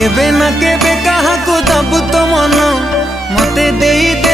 केबे ना केबे कहा को दबु तो मन मते देई दे